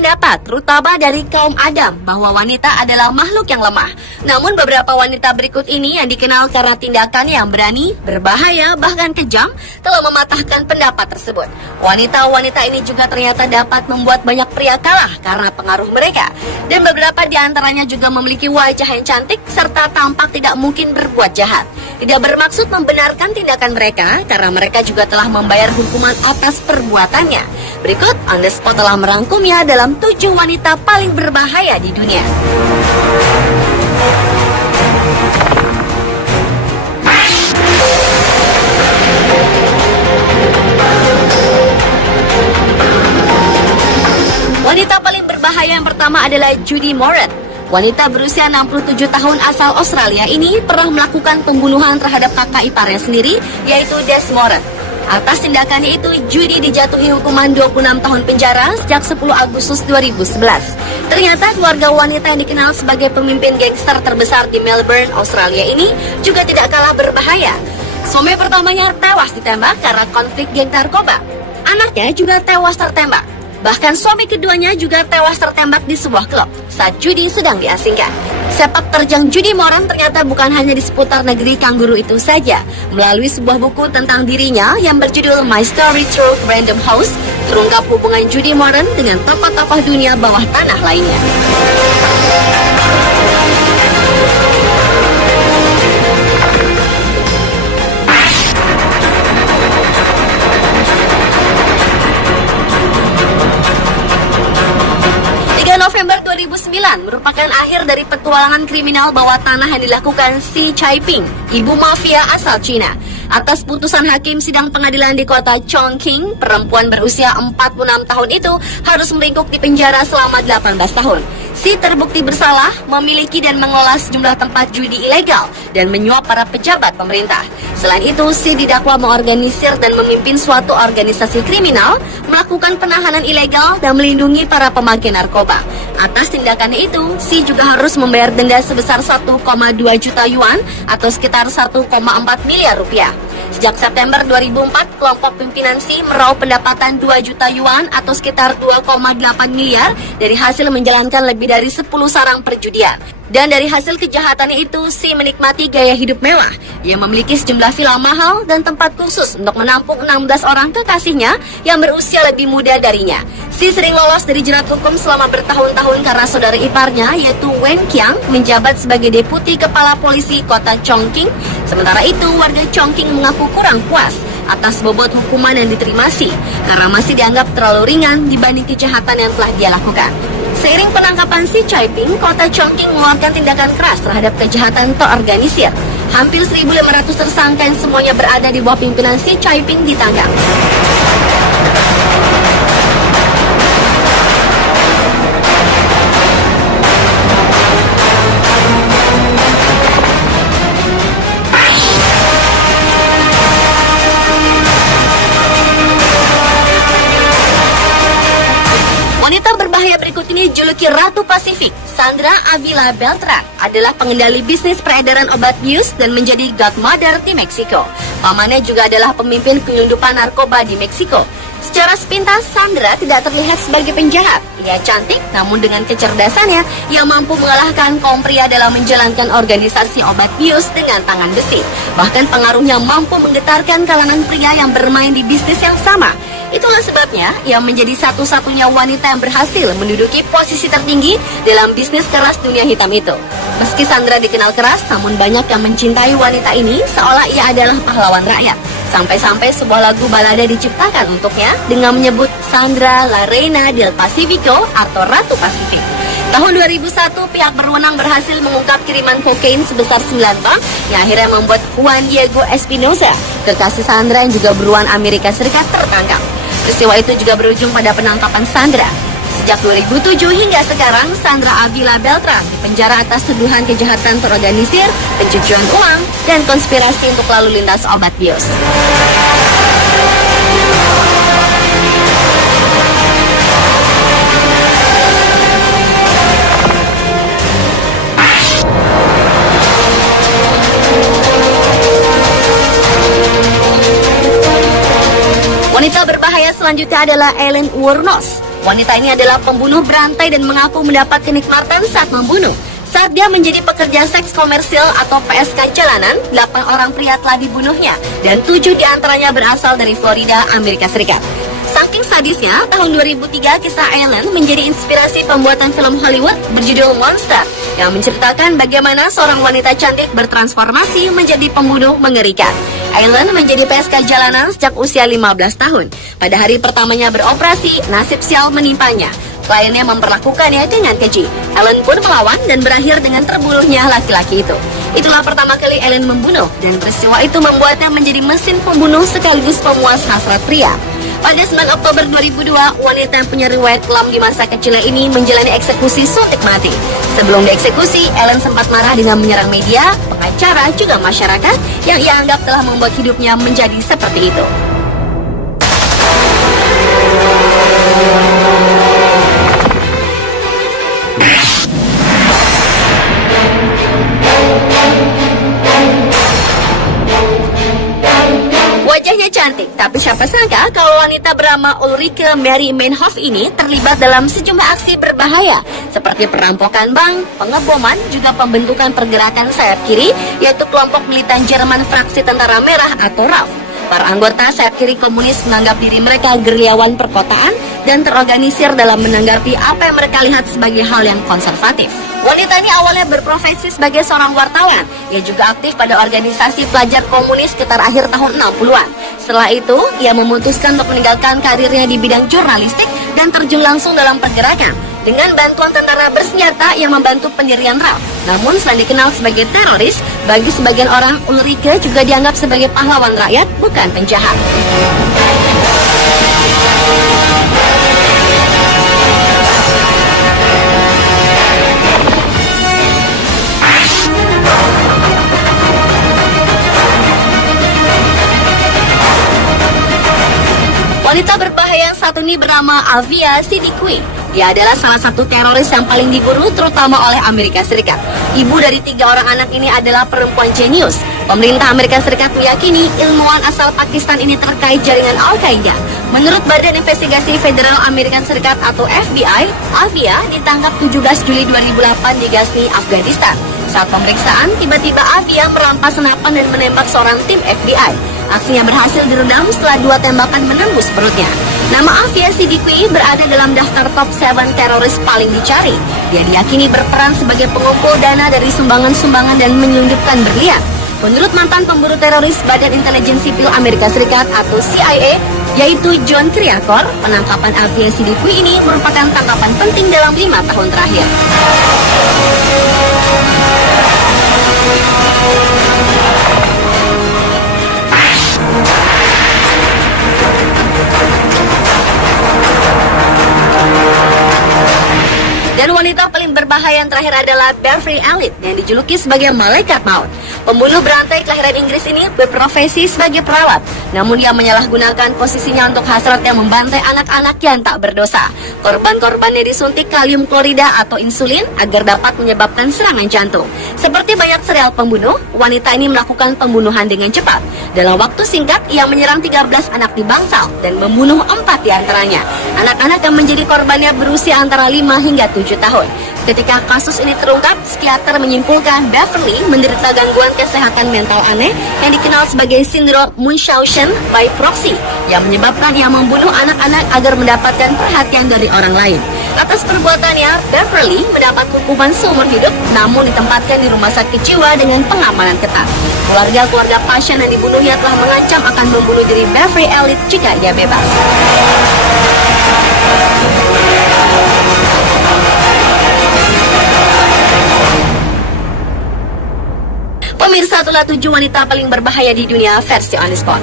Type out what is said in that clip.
pendapat, terutama dari kaum Adam, bahwa wanita adalah makhluk yang lemah. Namun beberapa wanita berikut ini yang dikenal karena tindakannya yang berani, berbahaya, bahkan kejam, telah mematahkan pendapat tersebut. Wanita-wanita ini juga ternyata dapat membuat banyak pria kalah karena pengaruh mereka. Dan beberapa di antaranya juga memiliki wajah yang cantik serta tampak tidak mungkin berbuat jahat. Tidak bermaksud membenarkan tindakan mereka karena mereka juga telah membayar hukuman atas perbuatannya. Berikut On The Spot telah merangkumnya dalam 7 wanita paling berbahaya di dunia. Wanita paling berbahaya yang pertama adalah Judy Moran. Wanita berusia 67 tahun asal Australia ini pernah melakukan pembunuhan terhadap kakak iparnya sendiri, yaitu Des Moran. Atas tindakannya itu, Judy dijatuhi hukuman 26 tahun penjara sejak 10 Agustus 2011. Ternyata keluarga wanita yang dikenal sebagai pemimpin gangster terbesar di Melbourne, Australia ini juga tidak kalah berbahaya. Suami pertamanya tewas ditembak karena konflik geng narkoba. Anaknya juga tewas tertembak. Bahkan suami keduanya juga tewas tertembak di sebuah klub saat Judy sedang diasingkan. Sepak terjang Judy Moran ternyata bukan hanya di seputar negeri kanguru itu saja. Melalui sebuah buku tentang dirinya yang berjudul My Story Through Random House, terungkap hubungan Judy Moran dengan tokoh-tokoh dunia bawah tanah lainnya. November 2009 merupakan akhir dari petualangan kriminal bawah tanah yang dilakukan Si Chaiping, ibu mafia asal Cina. Atas putusan hakim sidang pengadilan di kota Chongqing, perempuan berusia 46 tahun itu harus meringkuk di penjara selama 18 tahun. Si terbukti bersalah memiliki dan mengelola sejumlah tempat judi ilegal dan menyuap para pejabat pemerintah. Selain itu, Si didakwa mengorganisir dan memimpin suatu organisasi kriminal, melakukan penahanan ilegal dan melindungi para pemakai narkoba. Atas tindakannya itu, Si juga harus membayar denda sebesar 1,2 juta yuan atau sekitar 1,4 miliar rupiah. Sejak September 2004, kelompok pimpinan Si meraup pendapatan 2 juta yuan atau sekitar 2,8 miliar dari hasil menjalankan lebih dari 10 sarang perjudian. Dan dari hasil kejahatannya itu, Si menikmati gaya hidup mewah. Ia memiliki sejumlah villa mahal dan tempat khusus untuk menampung 16 orang kekasihnya yang berusia lebih muda darinya. Si sering lolos dari jerat hukum selama bertahun-tahun karena saudara iparnya, yaitu Wen Qiang, menjabat sebagai deputi kepala polisi kota Chongqing. Sementara itu, warga Chongqing mengaku kurang puas atas bobot hukuman yang diterima Si karena masih dianggap terlalu ringan dibanding kejahatan yang telah dia lakukan. Seiring penangkapan Si Chaiping, kota Chongqing mengeluarkan tindakan keras terhadap kejahatan terorganisir. Hampir 1.500 tersangka yang semuanya berada di bawah pimpinan Si Chaiping ditangkap. Wanita berbahaya berikut ini juluki Ratu Pasifik. Sandra Avila Beltran adalah pengendali bisnis peredaran obat bius dan menjadi godmother di Meksiko. Pamannya juga adalah pemimpin penyelundupan narkoba di Meksiko. Secara sepintas, Sandra tidak terlihat sebagai penjahat. Ia cantik, namun dengan kecerdasannya, ia mampu mengalahkan kaum pria dalam menjalankan organisasi obat bius dengan tangan besi. Bahkan pengaruhnya mampu menggetarkan kalangan pria yang bermain di bisnis yang sama. Itulah sebabnya ia menjadi satu-satunya wanita yang berhasil menduduki posisi tertinggi dalam bisnis keras dunia hitam itu. Meski Sandra dikenal keras, namun banyak yang mencintai wanita ini seolah ia adalah pahlawan rakyat. Sampai-sampai sebuah lagu balada diciptakan untuknya dengan menyebut Sandra La Reina del Pacifico atau Ratu Pasifik. Tahun 2001, pihak berwenang berhasil mengungkap kiriman kokain sebesar 9 bank yang akhirnya membuat Juan Diego Espinosa, kekasih Sandra yang juga beruang Amerika Serikat, tertangkap. Peristiwa itu juga berujung pada penangkapan Sandra. Sejak 2007 hingga sekarang, Sandra Avila Beltran dipenjara atas tuduhan kejahatan terorganisir, pencucian uang, dan konspirasi untuk lalu lintas obat bius. Wanita berbahaya selanjutnya adalah Ellen Wuornos. Wanita ini adalah pembunuh berantai dan mengaku mendapat kenikmatan saat membunuh. Saat dia menjadi pekerja seks komersil atau PSK jalanan, 8 orang pria telah dibunuhnya dan 7 diantaranya berasal dari Florida, Amerika Serikat. Saking sadisnya, tahun 2003 kisah Ellen menjadi inspirasi pembuatan film Hollywood berjudul Monster yang menceritakan bagaimana seorang wanita cantik bertransformasi menjadi pembunuh mengerikan. Ellen menjadi PSK jalanan sejak usia 15 tahun. Pada hari pertamanya beroperasi, nasib sial menimpanya. Kliennya memperlakukannya dengan keji. Ellen pun melawan dan berakhir dengan terbunuhnya laki-laki itu. Itulah pertama kali Ellen membunuh, dan peristiwa itu membuatnya menjadi mesin pembunuh sekaligus pemuas hasrat pria. Pada 9 Oktober 2002, wanita yang punya riwayat kelam di masa kecilnya ini menjalani eksekusi suntik mati. Sebelum dieksekusi, Ellen sempat marah dengan menyerang media, pengacara, juga masyarakat yang ia anggap telah membuat hidupnya menjadi seperti itu. Wajahnya cantik, tapi siapa sangka kalau wanita bernama Ulrike Mary Meinhof ini terlibat dalam sejumlah aksi berbahaya seperti perampokan bank, pengeboman, juga pembentukan pergerakan sayap kiri, yaitu kelompok militan Jerman Fraksi Tentara Merah atau RAF. Para anggota sayap kiri komunis menganggap diri mereka gerilyawan perkotaan dan terorganisir dalam menanggapi apa yang mereka lihat sebagai hal yang konservatif. Wanita ini awalnya berprofesi sebagai seorang wartawan. Ia juga aktif pada organisasi pelajar komunis sekitar akhir tahun 60-an. Setelah itu, ia memutuskan untuk meninggalkan karirnya di bidang jurnalistik dan terjun langsung dalam pergerakan dengan bantuan tentara bersenjata yang membantu pendirian RAF. Namun selain dikenal sebagai teroris, bagi sebagian orang Ulrike juga dianggap sebagai pahlawan rakyat, bukan penjahat. Wanita berbahaya yang satu ini bernama Aviva Sidique. Dia adalah salah satu teroris yang paling diburu terutama oleh Amerika Serikat. Ibu dari 3 orang anak ini adalah perempuan jenius. Pemerintah Amerika Serikat meyakini ilmuwan asal Pakistan ini terkait jaringan Al-Qaeda. Menurut Badan Investigasi Federal Amerika Serikat atau FBI, Aviva ditangkap 17 Juli 2008 di Ghazni, Afghanistan. Saat pemeriksaan, tiba-tiba Aviva merampas senapan dan menembak seorang tim FBI. Aksinya berhasil diredam setelah 2 tembakan menembus perutnya. Nama Aviva Sidique berada dalam daftar top 7 teroris paling dicari. Dia diyakini berperan sebagai pengumpul dana dari sumbangan-sumbangan dan menyelundupkan berlian. Menurut mantan pemburu teroris Badan Intelijen Sipil Amerika Serikat atau CIA, yaitu John Kiriakou, penangkapan Aviva Sidique ini merupakan tangkapan penting dalam 5 tahun terakhir. Dan wanita paling berbahaya yang terakhir adalah Beverly Elliott yang dijuluki sebagai malaikat maut. Pembunuh berantai kelahiran Inggris ini berprofesi sebagai perawat, namun dia menyalahgunakan posisinya untuk hasrat yang membantai anak-anak yang tak berdosa. Korban-korbannya disuntik kalium klorida atau insulin agar dapat menyebabkan serangan jantung. Seperti banyak serial pembunuh, wanita ini melakukan pembunuhan dengan cepat. Dalam waktu singkat, ia menyerang 13 anak di bangsal dan membunuh 4 diantaranya. Anak-anak yang menjadi korbannya berusia antara 5 hingga 7 tahun. Ketika kasus ini terungkap, psikiater menyimpulkan Beverly menderita gangguan kesehatan mental aneh yang dikenal sebagai sindrom Munchausen by proxy yang menyebabkan ia membunuh anak-anak agar mendapatkan perhatian dari orang lain. Atas perbuatannya, Beverly mendapat hukuman seumur hidup namun ditempatkan di rumah sakit jiwa dengan pengamanan ketat. Keluarga-keluarga pasien yang dibunuhnya telah mengancam akan membunuh diri Beverly Elliott jika ia bebas. Pemirsa, itulah 7 wanita paling berbahaya di dunia versi On The Spot.